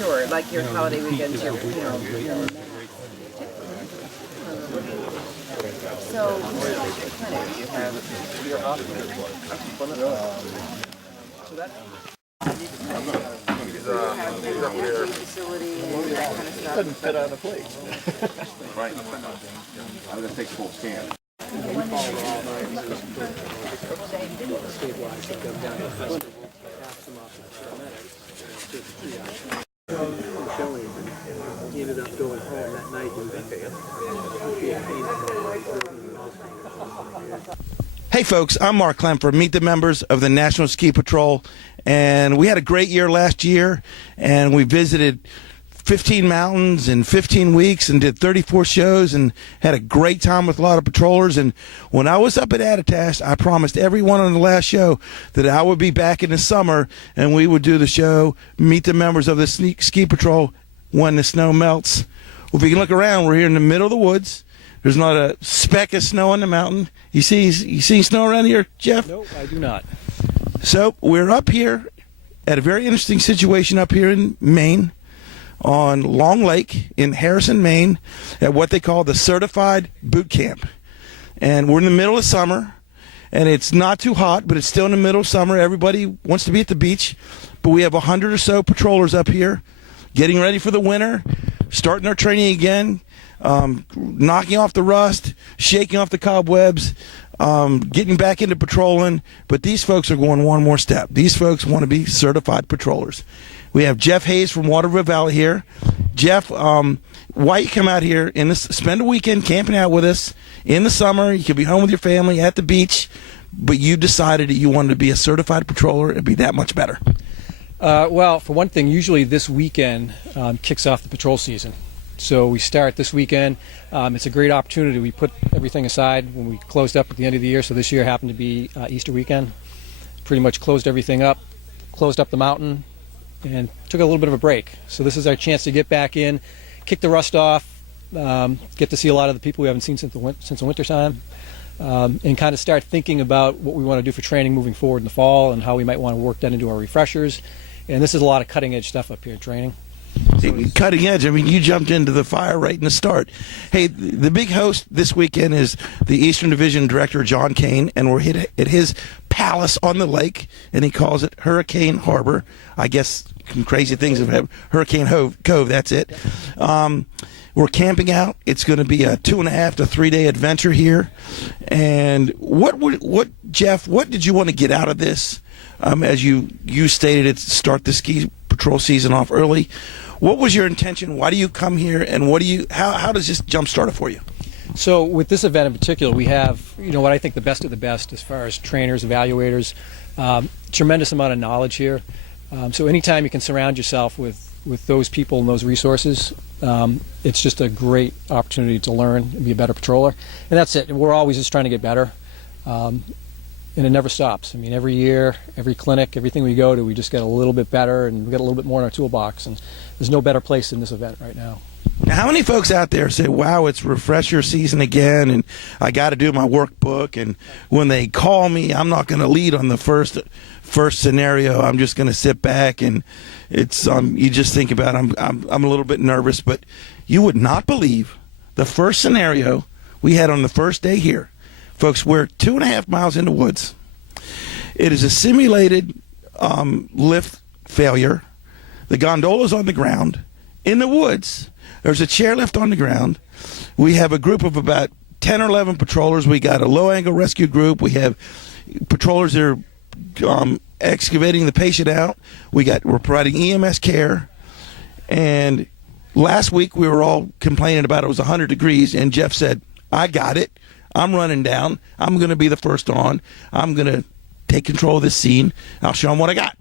Sure, like your holiday weekends, So, what clinic do you have? Doesn't fit on the plate. Right. I'm gonna take a full scan. He ended up going home that night. Hey folks, I'm Mark Klemper. Meet the members of the National Ski Patrol, and we had a great year last year, and we visited 15 mountains in 15 weeks and did 34 shows and had a great time with a lot of patrollers. And when I was up at Attitash, I promised everyone on the last show that I would be back in the summer and we would do the show, meet the members of the Ski Patrol when the snow melts. Well, if you can look around, we're here in the middle of the woods. There's not a speck of snow on the mountain. You see snow around here, Jeff? No, I do not. So we're up here at a very interesting situation up here in Maine, on Long Lake in Harrison, Maine, at what they call the Certified Boot Camp. And we're in the middle of summer, and it's not too hot, but it's still in the middle of summer. Everybody wants to be at the beach, but we have 100 or so patrollers up here getting ready for the winter, starting their training again, knocking off the rust, shaking off the cobwebs, getting back into patrolling. But these folks are going one more step. These folks want to be certified patrollers. We have Jeff Hayes from Waterville Valley here. Jeff, why you come out here and spend a weekend camping out with us in the summer? You could be home with your family at the beach, but you decided that you wanted to be a certified patroller and be that much better. Well, for one thing, usually this weekend kicks off the patrol season. So we start this weekend. It's a great opportunity. We put everything aside when we closed up at the end of the year. So this year happened to be Easter weekend. Pretty much closed everything up, closed up the mountain, and took a little bit of a break. So this is our chance to get back in, kick the rust off, get to see a lot of the people we haven't seen since the winter time, and kind of start thinking about what we want to do for training moving forward in the fall and how we might want to work that into our refreshers. And this is a lot of cutting edge stuff up here, training. Cutting edge. I mean, you jumped into the fire right in the start. Hey, the big host this weekend is the Eastern Division Director, John Kane, and we're at his palace on the lake, and he calls it Hurricane Harbor. I guess some crazy things have happened. Hurricane Cove, that's it. We're camping out. It's going to be a 2.5 to 3 day adventure here. And Jeff, what did you want to get out of this? As you stated, it's start the ski patrol season off early. What was your intention? Why do you come here, and how does this jumpstart it for you? So with this event in particular, we have what I think the best of the best as far as trainers, evaluators, tremendous amount of knowledge here. So anytime you can surround yourself with those people and those resources, it's just a great opportunity to learn and be a better patroller. And that's it. We're always just trying to get better. And it never stops. I mean, every year, every clinic, everything we go to, we just get a little bit better, and we get a little bit more in our toolbox. And there's no better place than this event right now. Now, how many folks out there say, wow, it's refresher season again, and I got to do my workbook, and when they call me, I'm not going to lead on the first scenario. I'm just going to sit back, and it's you just think about it. I'm a little bit nervous, but you would not believe the first scenario we had on the first day here. Folks, we're 2.5 miles in the woods. It is a simulated lift failure. The gondola's on the ground. In the woods, there's a chairlift on the ground. We have a group of about 10 or 11 patrollers. We got a low-angle rescue group. We have patrollers that are excavating the patient out. We're providing EMS care. And last week we were all complaining about it was 100 degrees, and Jeff said, I got it. I'm running down. I'm going to be the first on. I'm going to take control of this scene. I'll show them what I got.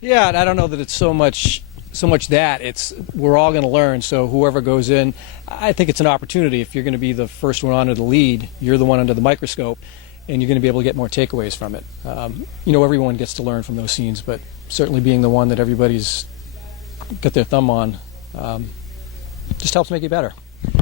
Yeah, and I don't know that it's so much that it's we're all going to learn. So whoever goes in, I think it's an opportunity. If you're going to be the first one onto the lead, you're the one under the microscope, and you're going to be able to get more takeaways from it. Everyone gets to learn from those scenes, but certainly being the one that everybody's got their thumb on just helps make you better.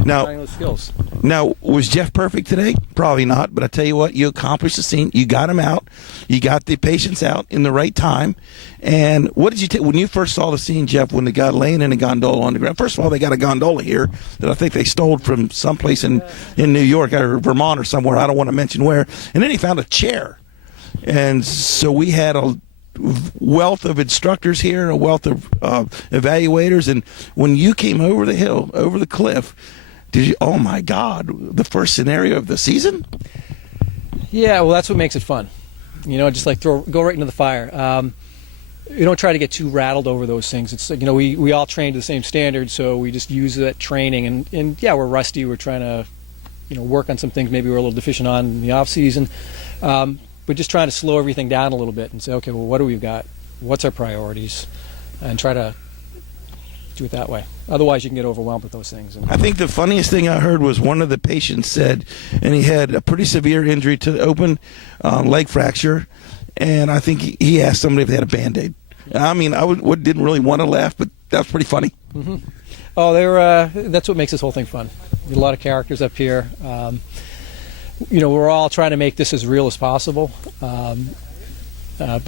Trying those skills. Now, was Jeff perfect today? Probably not, but I tell you what, you accomplished the scene. You got him out. You got the patients out in the right time. And what did you take when you first saw the scene, Jeff, when they got laying in a gondola on the ground? First of all, they got a gondola here that I think they stole from someplace in New York or Vermont or somewhere. I don't want to mention where. And then he found a chair. And so we had a wealth of instructors here, a wealth of evaluators, and when you came over the hill, over the cliff, did you, oh my God, the first scenario of the season? Yeah, well, that's what makes it fun. Just like go right into the fire. You don't try to get too rattled over those things. It's like, we all train to the same standard, so we just use that training, and yeah, we're rusty. We're trying to work on some things maybe we're a little deficient on in the off season. But just trying to slow everything down a little bit and say, okay, well, what do we got? What's our priorities? And try to do it that way. Otherwise, you can get overwhelmed with those things. I think the funniest thing I heard was one of the patients said, and he had a pretty severe injury to the open leg fracture, and I think he asked somebody if they had a Band-Aid. I mean, didn't really want to laugh, but that was pretty funny. Mm-hmm. Oh, that's what makes this whole thing fun. There's a lot of characters up here. We're all trying to make this as real as possible, but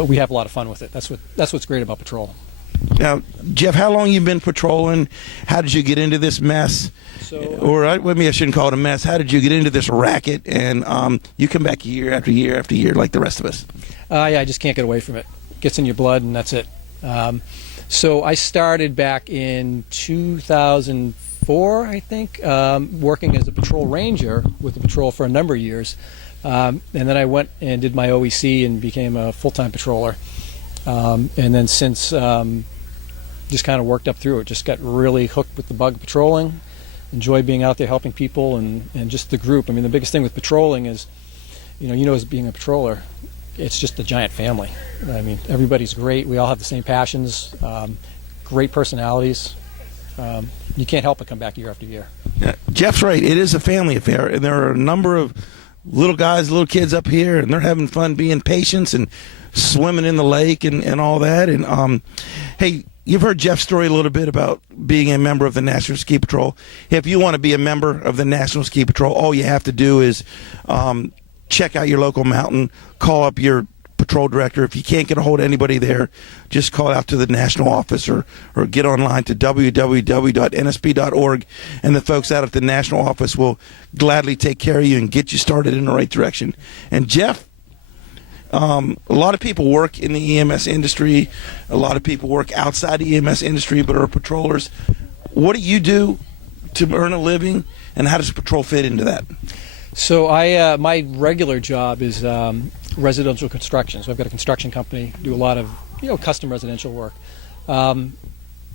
we have a lot of fun with it. That's what's great about patrol. Now, Jeff, how long you been patrolling? How did you get into this mess? Maybe I shouldn't call it a mess. How did you get into this racket? And you come back year after year after year like the rest of us. Yeah, I just can't get away from it. It gets in your blood, and that's it. So I started back in 2004, I think, working as a patrol ranger with the patrol for a number of years. And then I went and did my OEC and became a full-time patroller. And then since just kind of worked up through it, just got really hooked with the bug of patrolling, enjoy being out there helping people and just the group. I mean, the biggest thing with patrolling is, as being a patroller, it's just a giant family. I mean, everybody's great. We all have the same passions, great personalities. You can't help but come back year after year. Yeah, Jeff's right. It is a family affair, and there are a number of little guys, little kids up here, and they're having fun being patients and swimming in the lake and all that. And hey, you've heard Jeff's story a little bit about being a member of the National Ski Patrol. If you want to be a member of the National Ski Patrol, all you have to do is check out your local mountain, call up your patrol director. If you can't get a hold of anybody there, just call out to the national office or get online to www.nsp.org, and the folks out at the national office will gladly take care of you and get you started in the right direction. And Jeff, a lot of people work in the EMS industry. A lot of people work outside the EMS industry but are patrollers. What do you do to earn a living, and how does patrol fit into that? So my regular job is residential construction. So I've got a construction company, do a lot of custom residential work.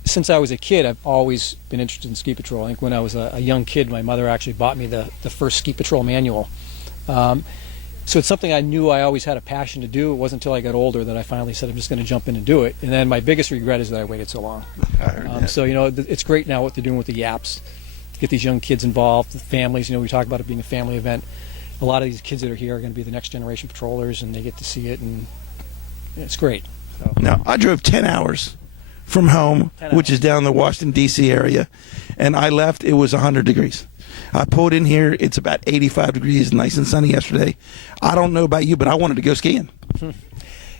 Since I was a kid, I've always been interested in ski patrol. I think when I was a young kid, my mother actually bought me the first ski patrol manual. So it's something I knew I always had a passion to do. It wasn't until I got older that I finally said I'm just going to jump in and do it. And then my biggest regret is that I waited so long. So it's great now what they're doing with the YAPs to get these young kids involved, the families. We talk about it being a family event. A lot of these kids that are here are going to be the next generation patrollers, and they get to see it, and it's great. So. Now, I drove 10 hours from home, which is down the Washington, D.C. area, and I left, it was 100 degrees. I pulled in here, it's about 85 degrees, nice and sunny yesterday. I don't know about you, but I wanted to go skiing.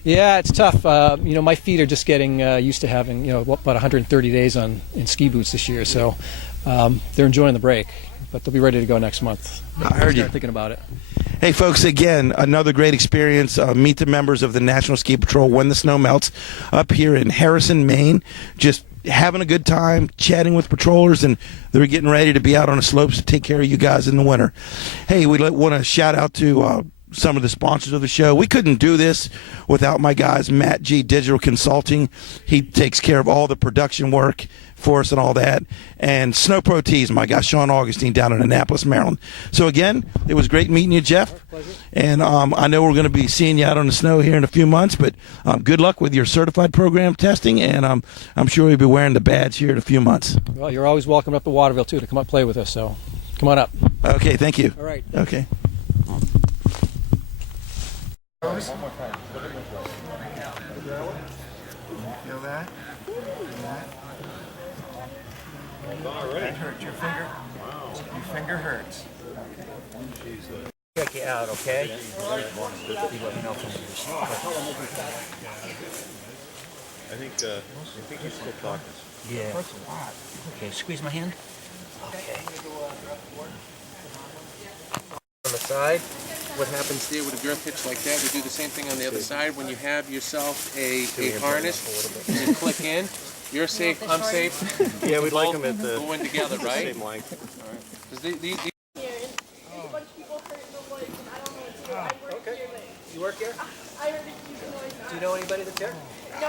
Yeah, it's tough. My feet are just getting used to having, about 130 days in ski boots this year, so they're enjoying the break. But they'll be ready to go next month. I heard you. Thinking about it. Hey, folks, again, another great experience. Meet the members of the National Ski Patrol when the snow melts up here in Harrison, Maine. Just having a good time, chatting with patrollers, and they're getting ready to be out on the slopes to take care of you guys in the winter. Hey, we want to shout out to some of the sponsors of the show. We couldn't do this without my guys, Matt G Digital Consulting. He takes care of all the production work for us and all that. And Snow Pro Tees, my guy Sean Augustine down in Annapolis, Maryland. So again, it was great meeting you, Jeff. And I know we're going to be seeing you out on the snow here in a few months, but good luck with your certified program testing, and I'm sure you'll be wearing the badge here in a few months. Well, you're always welcome up to Waterville, too, to come up and play with us, so come on up. Okay, thank you. All right. Okay. Feel that? That hurts your finger. Your finger hurts. Check you out, okay? I think he's still talking. Yeah. Okay, squeeze my hand. Okay. On the side, what happens there with a girth hitch like that, we do the same thing on the other side. When you have yourself a harness, you click in, you're safe, I'm safe. Yeah, we'd like them at the go in together, right? same length. All right. 'Cause these A bunch of people hurt in the legs, and I don't know what to do. I work here, but You work here? I heard a huge noise. Do you know anybody that's here? No,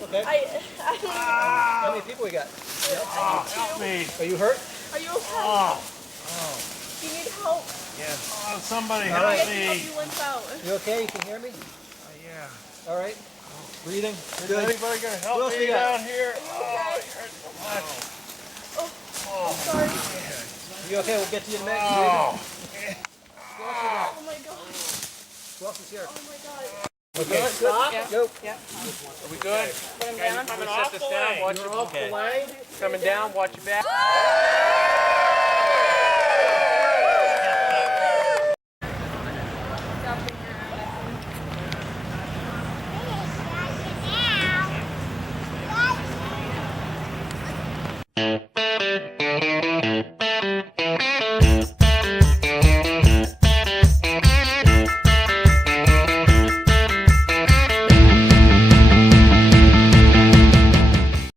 Okay. I don't How many people we got? Help me. Are you hurt? Are you okay? Do you need help? Somebody All right. I can help you limp out. You okay? You can hear me? Yeah. All right. Breathing? Is Good. anybody gonna Who help else we me got? down here? Okay. Oh, sorry. You okay? We'll get to you in a minute. Oh. Oh my god. Who else is here? Oh my god. Okay. Stop. Go. Are we good? Put him down. I'm gonna set this down, watch your off the way. Coming down, watch your back. Stop.